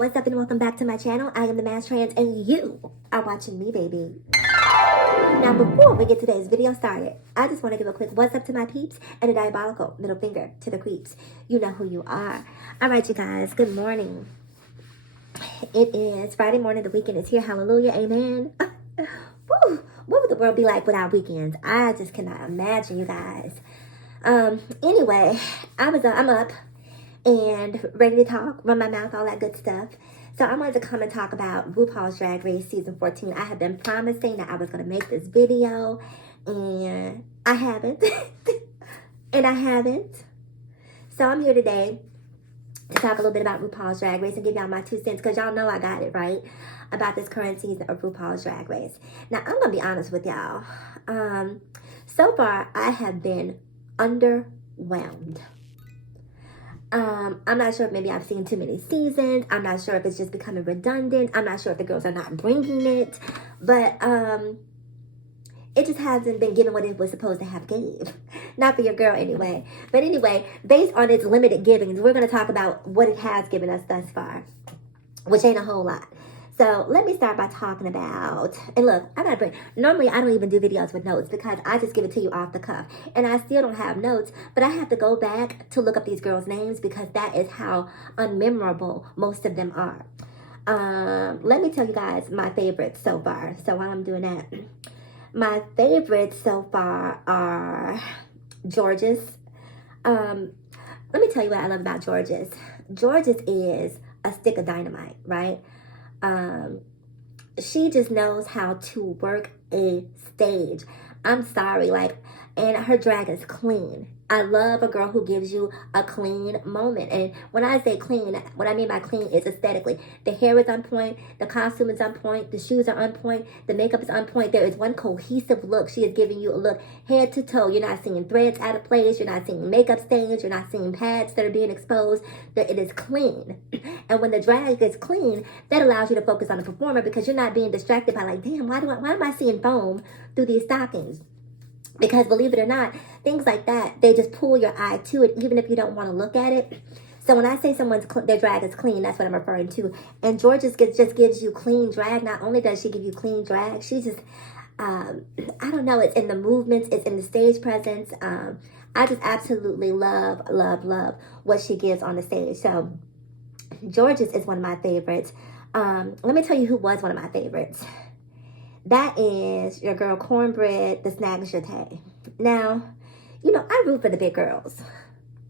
what's up and welcome back to my channel. I am the Mass Trans and you are watching me, baby. Now, before we get today's video started, I just want to give a quick what's up to my peeps and a diabolical middle finger to the creeps. You know who you are. All right, you guys, good morning. It is Friday morning. The weekend is here. Hallelujah. Amen. Woo. What would the world be like without weekends? I just cannot imagine, you guys. Anyway, I'm up and ready to talk, run my mouth, all that good stuff. So I wanted to come and talk about RuPaul's Drag Race Season 14. I have been promising that I was going to make this video, and I haven't. And I haven't. So I'm here today to talk a little bit about RuPaul's Drag Race and give y'all my 2 cents, because y'all know I got it right about this current season of RuPaul's Drag Race. Now, I'm going to be honest with y'all. So far, I have been underwhelmed. I'm not sure if maybe I've seen too many seasons. I'm not sure if it's just becoming redundant. I'm not sure if the girls are not bringing it. But it just hasn't been given what it was supposed to have gave. Not for your girl anyway. But anyway, based on its limited givings, we're going to talk about what it has given us thus far, which ain't a whole lot. So let me start by talking about, and look, I gotta bring, normally I don't even do videos with notes because I just give it to you off the cuff. And I still don't have notes, but I have to go back to look up these girls' names because that is how unmemorable most of them are. Let me tell you guys my favorites so far. So while I'm doing that, my favorites so far are George's. Let me tell you what I love about George's. George's is a stick of dynamite, right? She just knows how to work a stage. I'm sorry, and her drag is clean. I love a girl who gives you a clean moment. And when I say clean, what I mean by clean is aesthetically. The hair is on point, the costume is on point, the shoes are on point, the makeup is on point. There is one cohesive look. She is giving you a look head to toe. You're not seeing threads out of place. You're not seeing makeup stains. You're not seeing pads that are being exposed. That it is clean. And when the drag is clean, that allows you to focus on the performer because you're not being distracted by damn, why am I seeing foam through these stockings? Because believe it or not, things like that, they just pull your eye to it, even if you don't want to look at it. So when I say their drag is clean, that's what I'm referring to. And Georgia just gives you clean drag. Not only does she give you clean drag, she just, I don't know, it's in the movements, it's in the stage presence. I just absolutely love what she gives on the stage. So George's is one of my favorites. Let me tell you who was one of my favorites. That is your girl Cornbread, the Snag Jeté. Now, I root for the big girls.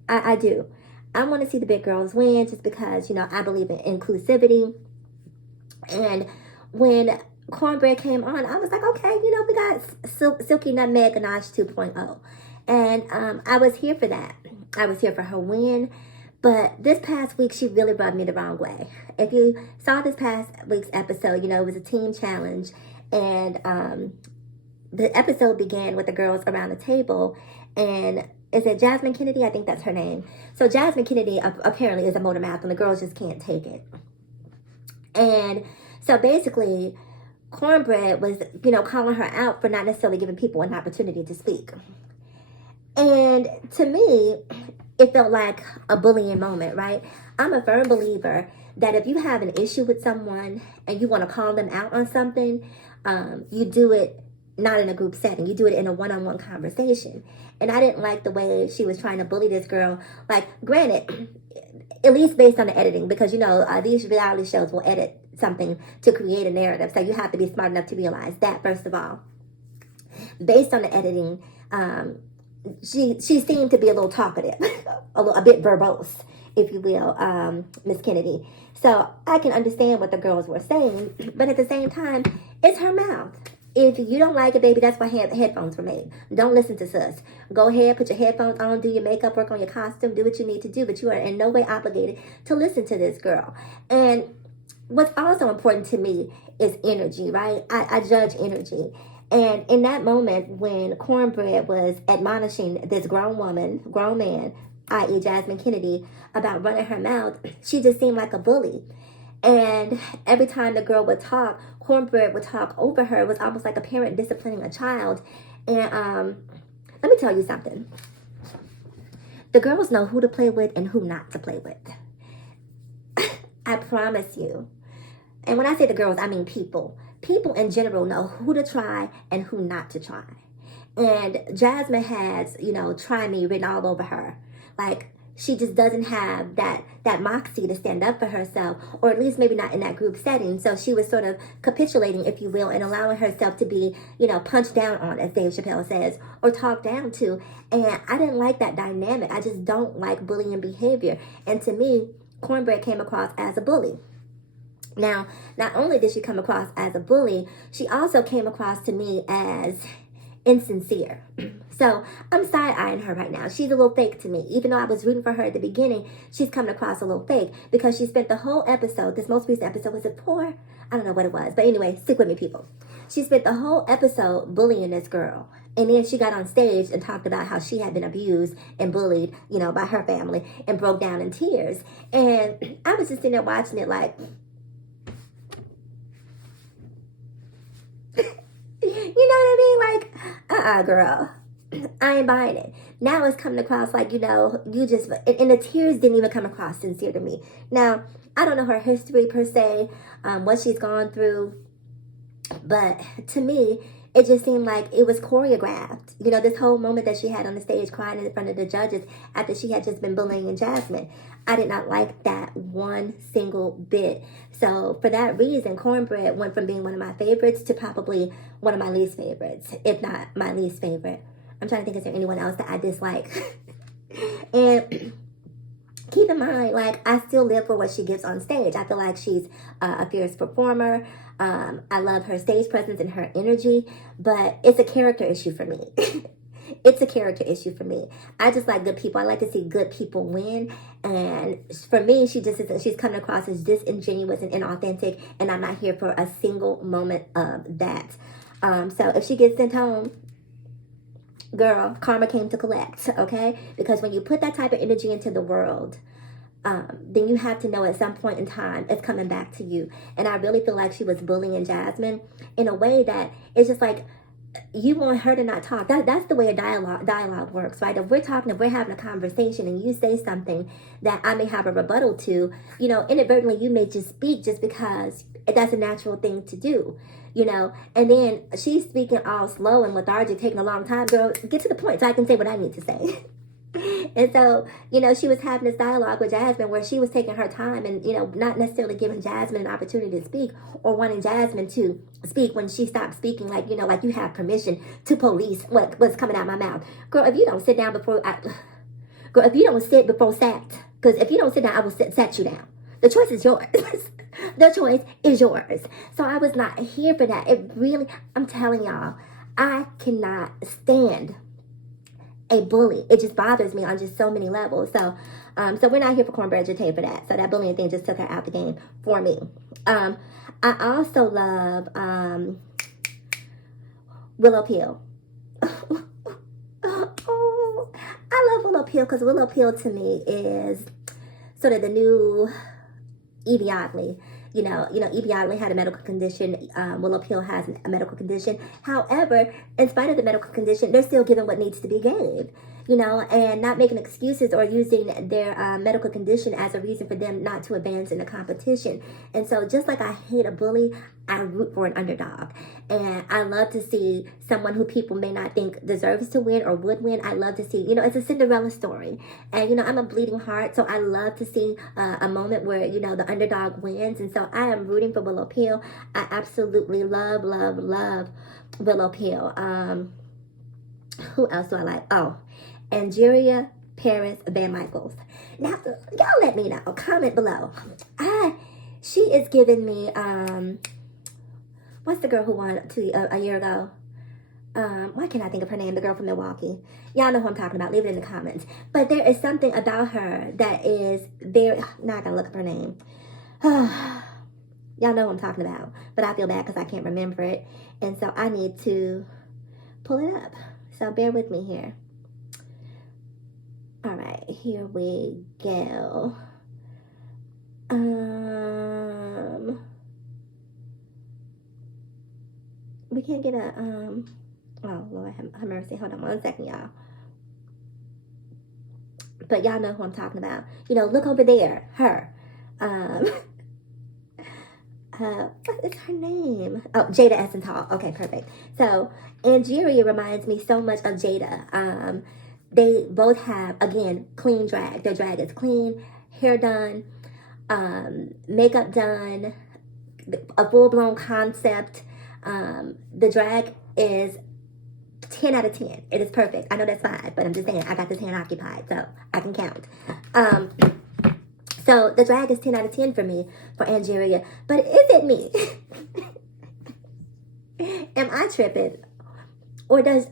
I do. I want to see the big girls win just because, I believe in inclusivity. And when Cornbread came on, I was like, okay, we got Silky Nutmeg Ganache 2.0. And I was here for that. I was here for her win. But this past week, she really rubbed me the wrong way. If you saw this past week's episode, it was a team challenge. And the episode began with the girls around the table. And is it Jasmine Kennedy? I think that's her name. So Jasmine Kennedy apparently is a motor mouth and the girls just can't take it. And so basically, Cornbread was, calling her out for not necessarily giving people an opportunity to speak. And to me, it felt like a bullying moment, right? I'm a firm believer that if you have an issue with someone and you want to call them out on something, you do it not in a group setting. You do it in a one-on-one conversation. And I didn't like the way she was trying to bully this girl. Granted, at least based on the editing, because, these reality shows will edit something to create a narrative. So you have to be smart enough to realize that, first of all. Based on the editing, she seemed to be a little talkative, a bit verbose, if you will, Miss Kennedy. So I can understand what the girls were saying, but at the same time, it's her mouth. If you don't like it, baby, that's why headphones were made. Don't listen to sus. Go ahead, put your headphones on, do your makeup, work on your costume, do what you need to do, but you are in no way obligated to listen to this girl. And what's also important to me is energy, right? I judge energy. And in that moment, when Cornbread was admonishing this grown man, i.e. Jasmine Kennedy, about running her mouth, she just seemed like a bully. And every time the girl would talk, Cornbread would talk over her. It was almost like a parent disciplining a child. And let me tell you something. The girls know who to play with and who not to play with. I promise you. And when I say the girls, I mean people. People in general know who to try and who not to try. And Jasmine has, try me written all over her. Like, she just doesn't have that moxie to stand up for herself, or at least maybe not in that group setting. So she was sort of capitulating, if you will, and allowing herself to be, punched down on, as Dave Chappelle says, or talked down to. And I didn't like that dynamic. I just don't like bullying behavior. And to me, Cornbread came across as a bully. Now, not only did she come across as a bully, she also came across to me as insincere. So I'm side-eyeing her right now. She's a little fake to me. Even though I was rooting for her at the beginning, she's coming across a little fake because she spent the whole episode, this most recent episode, was it 4? I don't know what it was. But anyway, stick with me, people. She spent the whole episode bullying this girl. And then she got on stage and talked about how she had been abused and bullied, by her family, and broke down in tears. And I was just sitting there watching it like, you know what I mean? Like, girl. I ain't buying it. Now it's coming across like, you just, and the tears didn't even come across sincere to me. Now, I don't know her history per se, what she's gone through, but to me, it just seemed like it was choreographed. This whole moment that she had on the stage crying in front of the judges after she had just been bullying Jasmine. I did not like that one single bit. So for that reason, Cornbread went from being one of my favorites to probably one of my least favorites, if not my least favorite. I'm trying to think, is there anyone else that I dislike? And keep in mind, like, I still live for what she gives on stage. I feel like she's a fierce performer. I love her stage presence and her energy, but it's a character issue for me. It's a character issue for me. I just like good people. I like to see good people win. And for me, she's coming across as disingenuous and inauthentic, and I'm not here for a single moment of that. So if she gets sent home, girl, karma came to collect, okay? Because when you put that type of energy into the world, then you have to know at some point in time it's coming back to you. And I really feel like she was bullying Jasmine in a way that it's just like, you want her to not talk. That's the way a dialogue works, right? If we're having a conversation and you say something that I may have a rebuttal to, inadvertently you may just speak just because that's a natural thing to do, and then she's speaking all slow and lethargic, taking a long time. Girl, get to the point so I can say what I need to say. And so, she was having this dialogue with Jasmine where she was taking her time and, not necessarily giving Jasmine an opportunity to speak or wanting Jasmine to speak when she stopped speaking, like you have permission to police what's coming out my mouth. Girl, if you don't sit down if you don't sit before sacked, because if you don't sit down, I will sat you down. The choice is yours. The choice is yours. So I was not here for that. I'm telling y'all, I cannot stand a bully. It just bothers me on just so many levels. So we're not here for Cornbread Jate for that. So that bullying thing just took her out the game for me. I also love Willow Peel. Oh, I love Willow Peel because Willow Peel to me is sort of the new Evie Oddly. Evie Oddly had a medical condition. Willow Peel has a medical condition. However, in spite of the medical condition, they're still giving what needs to be gave, and not making excuses or using their medical condition as a reason for them not to advance in the competition. And so just like I hate a bully, I root for an underdog. And I love to see someone who people may not think deserves to win or would win. I love to see, it's a Cinderella story. And, I'm a bleeding heart, so I love to see a moment where, the underdog wins. And so I am rooting for Willow Peel. I absolutely love, love, love Willow Peel. Who else do I like? Oh, Angeria Paris Van Michaels. Now, y'all let me know. Comment below. She is giving me, what's the girl who won a year ago? Why can't I think of her name? The girl from Milwaukee. Y'all know who I'm talking about. Leave it in the comments. But there is something about her that is very... Now I gotta look up her name. Y'all know who I'm talking about. But I feel bad because I can't remember it. And so I need to pull it up. So bear with me here. All right. Here we go. We can't get a... Oh, Lord have mercy. Hold on 1 second, y'all. But y'all know who I'm talking about. Look over there. Her. what is her name? Oh, Jada Essence Hall. Okay, perfect. So Angeria reminds me so much of Jada. They both have, again, clean drag. Their drag is clean, hair done, makeup done, a full-blown concept. The drag is 10 out of 10. It is perfect. I know that's 5, but I'm just saying I got this hand occupied, so I can count. So the drag is 10 out of 10 for me, for Angeria. But is it me? Am I tripping? Or does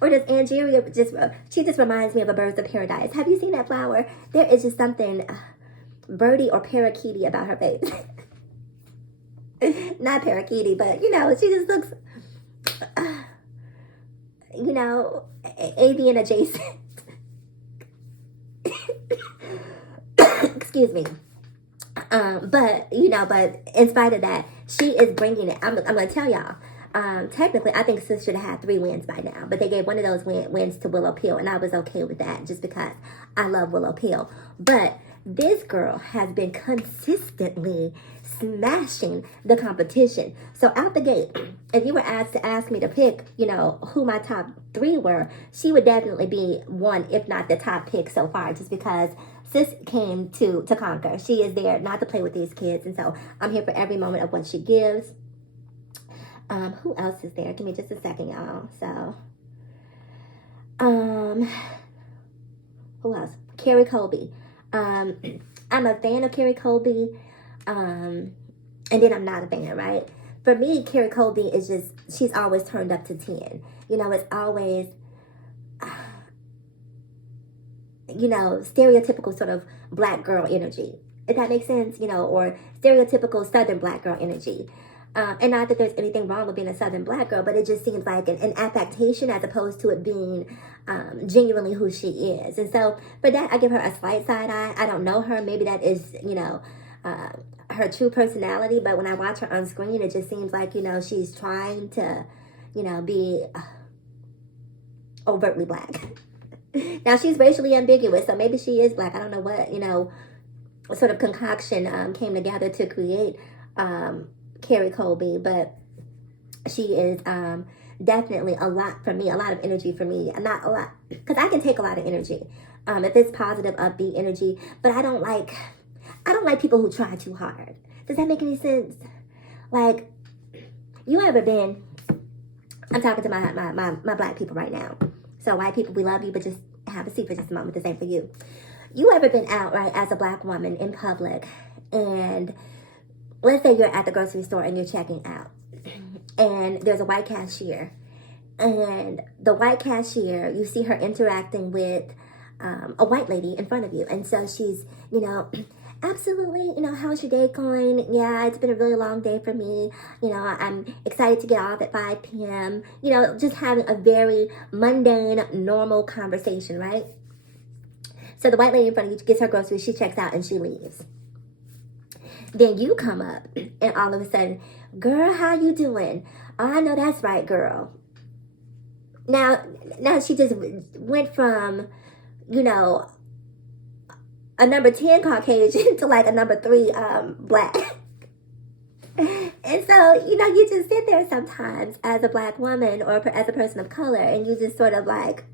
Angeria she just reminds me of a Birds of Paradise. Have you seen that flower? There is just something birdie or parakeety about her face. Not parakeety, but, she just looks, avian adjacent. Excuse me. But in spite of that, she is bringing it. I'm going to tell y'all. Technically, I think sis should have had 3 wins by now, but they gave one of those wins to Willow Peel, and I was okay with that just because I love Willow Peel. But this girl has been consistently smashing the competition. So out the gate, if you were asked to ask me to pick, who my top 3 were, she would definitely be one, if not the top pick so far, just because sis came to conquer. She is there not to play with these kids, and so I'm here for every moment of what she gives. Who else is there? Give me just a second, y'all. So, who else? Carrie Colby. I'm a fan of Carrie Colby, and then I'm not a fan, right? For me, Carrie Colby is just, she's always turned up to 10. It's always, stereotypical sort of black girl energy, if that makes sense, or stereotypical Southern black girl energy. And not that there's anything wrong with being a Southern black girl, but it just seems like an affectation as opposed to it being genuinely who she is. And so for that, I give her a slight side eye. I don't know her. Maybe that is, her true personality. But when I watch her on screen, it just seems like, she's trying to, be overtly black. Now, she's racially ambiguous, so maybe she is black. I don't know what, sort of concoction came together to create Carrie Colby, but she is definitely a lot for me, a lot of energy for me. Not a lot, because I can take a lot of energy if it's positive, upbeat energy, but I don't like people who try too hard. Does that make any sense? Like, you ever been, I'm talking to my black people right now, so white people, we love you, but just have a seat for just a moment. The same for you. You ever been out, right, as a black woman in public, and let's say you're at the grocery store and you're checking out, and there's a white cashier, and the white cashier, you see her interacting with a white lady in front of you, and so she's, absolutely, how's your day going? Yeah, it's been a really long day for me. I'm excited to get off at 5 p.m. Just having a very mundane, normal conversation, right? So the white lady in front of you gets her groceries, she checks out, and she leaves. Then you come up, and all of a sudden, girl, how you doing? Oh, I know that's right, girl. Now she just went from, a number 10 Caucasian to like a number 3 black. And so, you just sit there sometimes as a black woman or as a person of color, and you just sort of like,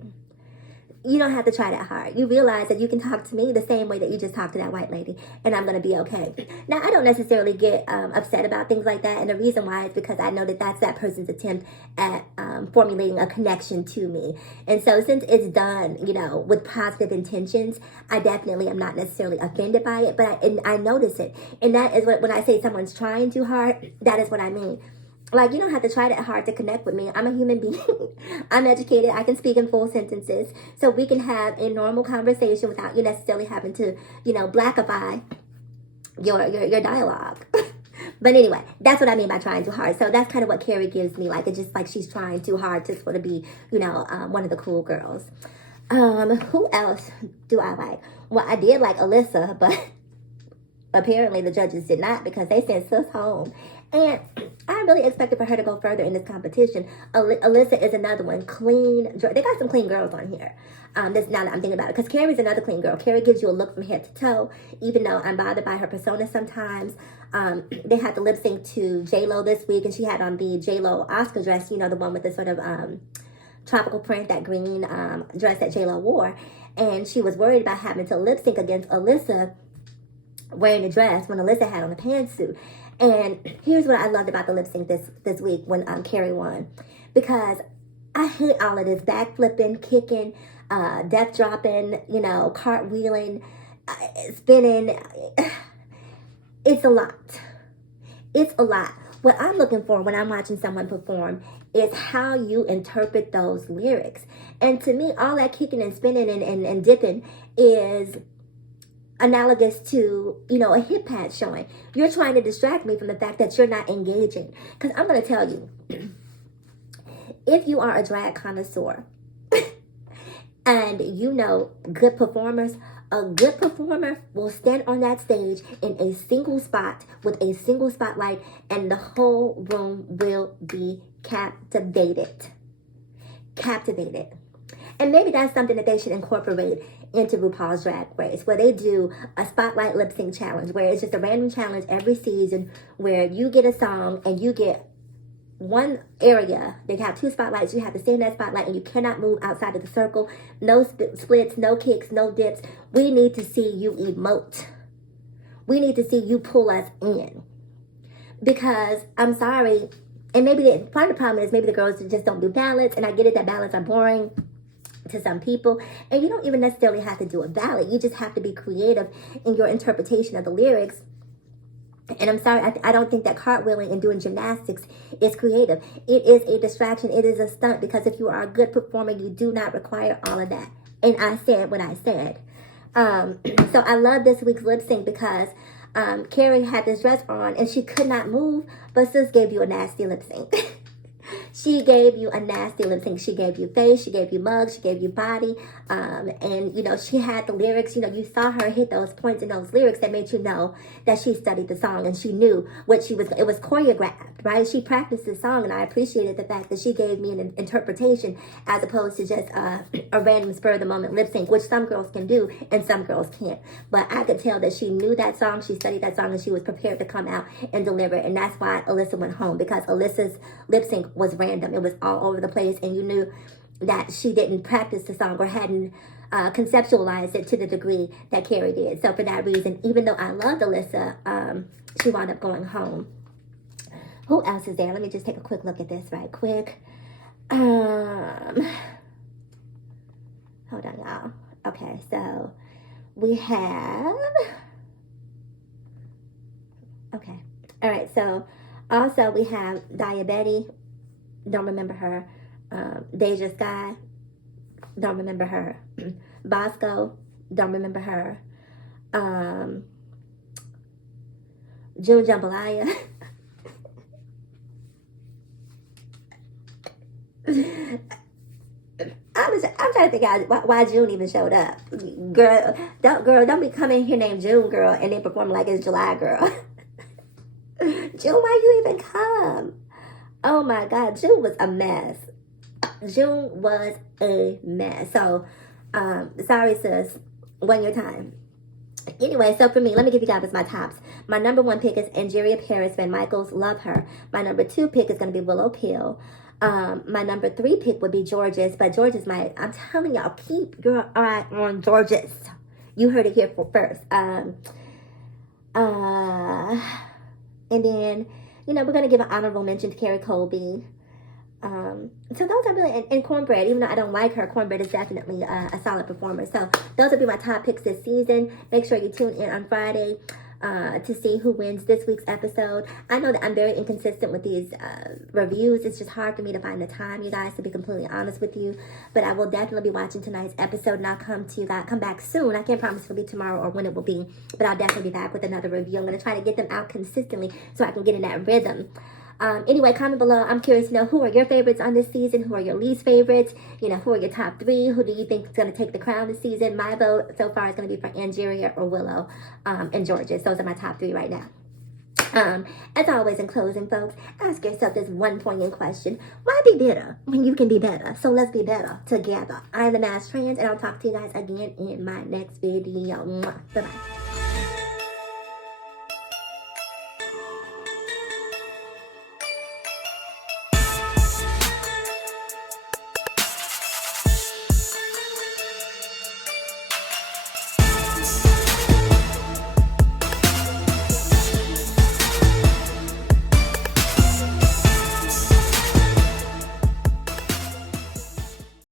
you don't have to try that hard. You realize that you can talk to me the same way that you just talked to that white lady, and I'm going to be okay. Now, I don't necessarily get upset about things like that, and the reason why is because I know that that's that person's attempt at formulating a connection to me. And so since it's done, with positive intentions, I definitely am not necessarily offended by it, but I notice it. And that is when I say someone's trying too hard, that is what I mean. Like, you don't have to try that hard to connect with me. I'm a human being. I'm educated. I can speak in full sentences. So we can have a normal conversation without you necessarily having to, blackify your dialogue. But anyway, that's what I mean by trying too hard. So that's kind of what Carrie gives me. Like, it's just like she's trying too hard to sort of be, one of the cool girls. Who else do I like? Well, I did like Alyssa, but apparently the judges did not, because they sent sis home. And I really expected for her to go further in this competition. Alyssa is another one. Clean. They got some clean girls on here. This now that I'm thinking about it, because Carrie's another clean girl. Carrie gives you a look from head to toe, even though I'm bothered by her persona sometimes. They had to lip sync to J-Lo this week, and she had on the J-Lo Oscar dress, the one with the sort of tropical print, that green dress that J-Lo wore. And she was worried about having to lip sync against Alyssa wearing the dress when Alyssa had on the pantsuit. And here's what I loved about the lip sync this week when Carrie won. Because I hate all of this backflipping, kicking, death dropping, cartwheeling, spinning. It's a lot. It's a lot. What I'm looking for when I'm watching someone perform is how you interpret those lyrics. And to me, all that kicking and spinning and dipping is analogous to, a hip pad showing. You're trying to distract me from the fact that you're not engaging. Because I'm going to tell you, if you are a drag connoisseur and good performers, a good performer will stand on that stage in a single spot with a single spotlight, and the whole room will be captivated. Captivated. And maybe that's something that they should incorporate into RuPaul's Drag Race, where they do a spotlight lip sync challenge, where it's just a random challenge every season where you get a song and you get one area. They have 2 spotlights. You have to stay in that spotlight and you cannot move outside of the circle. No splits, no kicks, no dips. We need to see you emote. We need to see you pull us in. Because I'm sorry, and maybe part of the problem is maybe the girls just don't do ballads, and I get it that ballads are boring to some people, and you don't even necessarily have to do a ballad. You just have to be creative in your interpretation of the lyrics. And I'm sorry, I don't think that cartwheeling and doing gymnastics is creative. It is a distraction. It is a stunt, because if you are a good performer, you do not require all of that. And I said what I said. So I love this week's lip sync because Carrie had this dress on and she could not move, but sis gave you a nasty lip sync. She gave you a nasty lip sync. She gave you face, she gave you mug, she gave you body. And, she had the lyrics. You saw her hit those points in those lyrics that made you know that she studied the song and she knew what it was choreographed, right? She practiced the song, and I appreciated the fact that she gave me an interpretation as opposed to just a random spur of the moment lip sync, which some girls can do and some girls can't. But I could tell that she knew that song, she studied that song, and she was prepared to come out and deliver. And that's why Alyssa went home, because Alyssa's lip sync was random. It was all over the place, and you knew that she didn't practice the song or hadn't conceptualized it to the degree that Carrie did. So for that reason, even though I loved Alyssa, she wound up going home. Who else is there? Let me just take a quick look at this right quick. Hold on, y'all. Okay, so we have... Okay. All right, so also we have Diabetes. Don't remember her. Deja Sky. Don't remember her. Bosco. Don't remember her. June Jambalaya. I'm trying to figure out why June even showed up. Girl, don't be coming here named June girl and then performing like it's July girl. June, why you even come? Oh my God, June was a mess. June was a mess. So, sorry sis, one your time. Anyway, so for me, let me give you guys my tops. My number 1 pick is Angeria Paris Van Michaels, love her. My number 2 pick is going to be Willow Peel. My number 3 pick would be Georges, but Georges I'm telling y'all, keep your eye on Georges. You heard it here first. And then, we're going to give an honorable mention to Carrie Colby. So those are really, and Cornbread, even though I don't like her, Cornbread is definitely a solid performer. So those will be my top picks this season. Make sure you tune in on Friday to see who wins this week's episode. I know that I'm very inconsistent with these reviews. It's just hard for me to find the time, you guys, to be completely honest with you. But I will definitely be watching tonight's episode, and I'll come back soon. I can't promise it'll be tomorrow or when it will be, but I'll definitely be back with another review. I'm going to try to get them out consistently so I can get in that rhythm. Anyway, comment below. I'm curious to know, who are your favorites on this season? Who are your least favorites? Who are your top 3? Who do you think is going to take the crown this season? My vote so far is going to be for Angeria or Willow and Georges. Those are my top 3 right now. As always, in closing, folks, ask yourself this one poignant question: why be bitter when you can be better? So let's be better together. I'm the Nash Trans, and I'll talk to you guys again in my next video. Bye bye.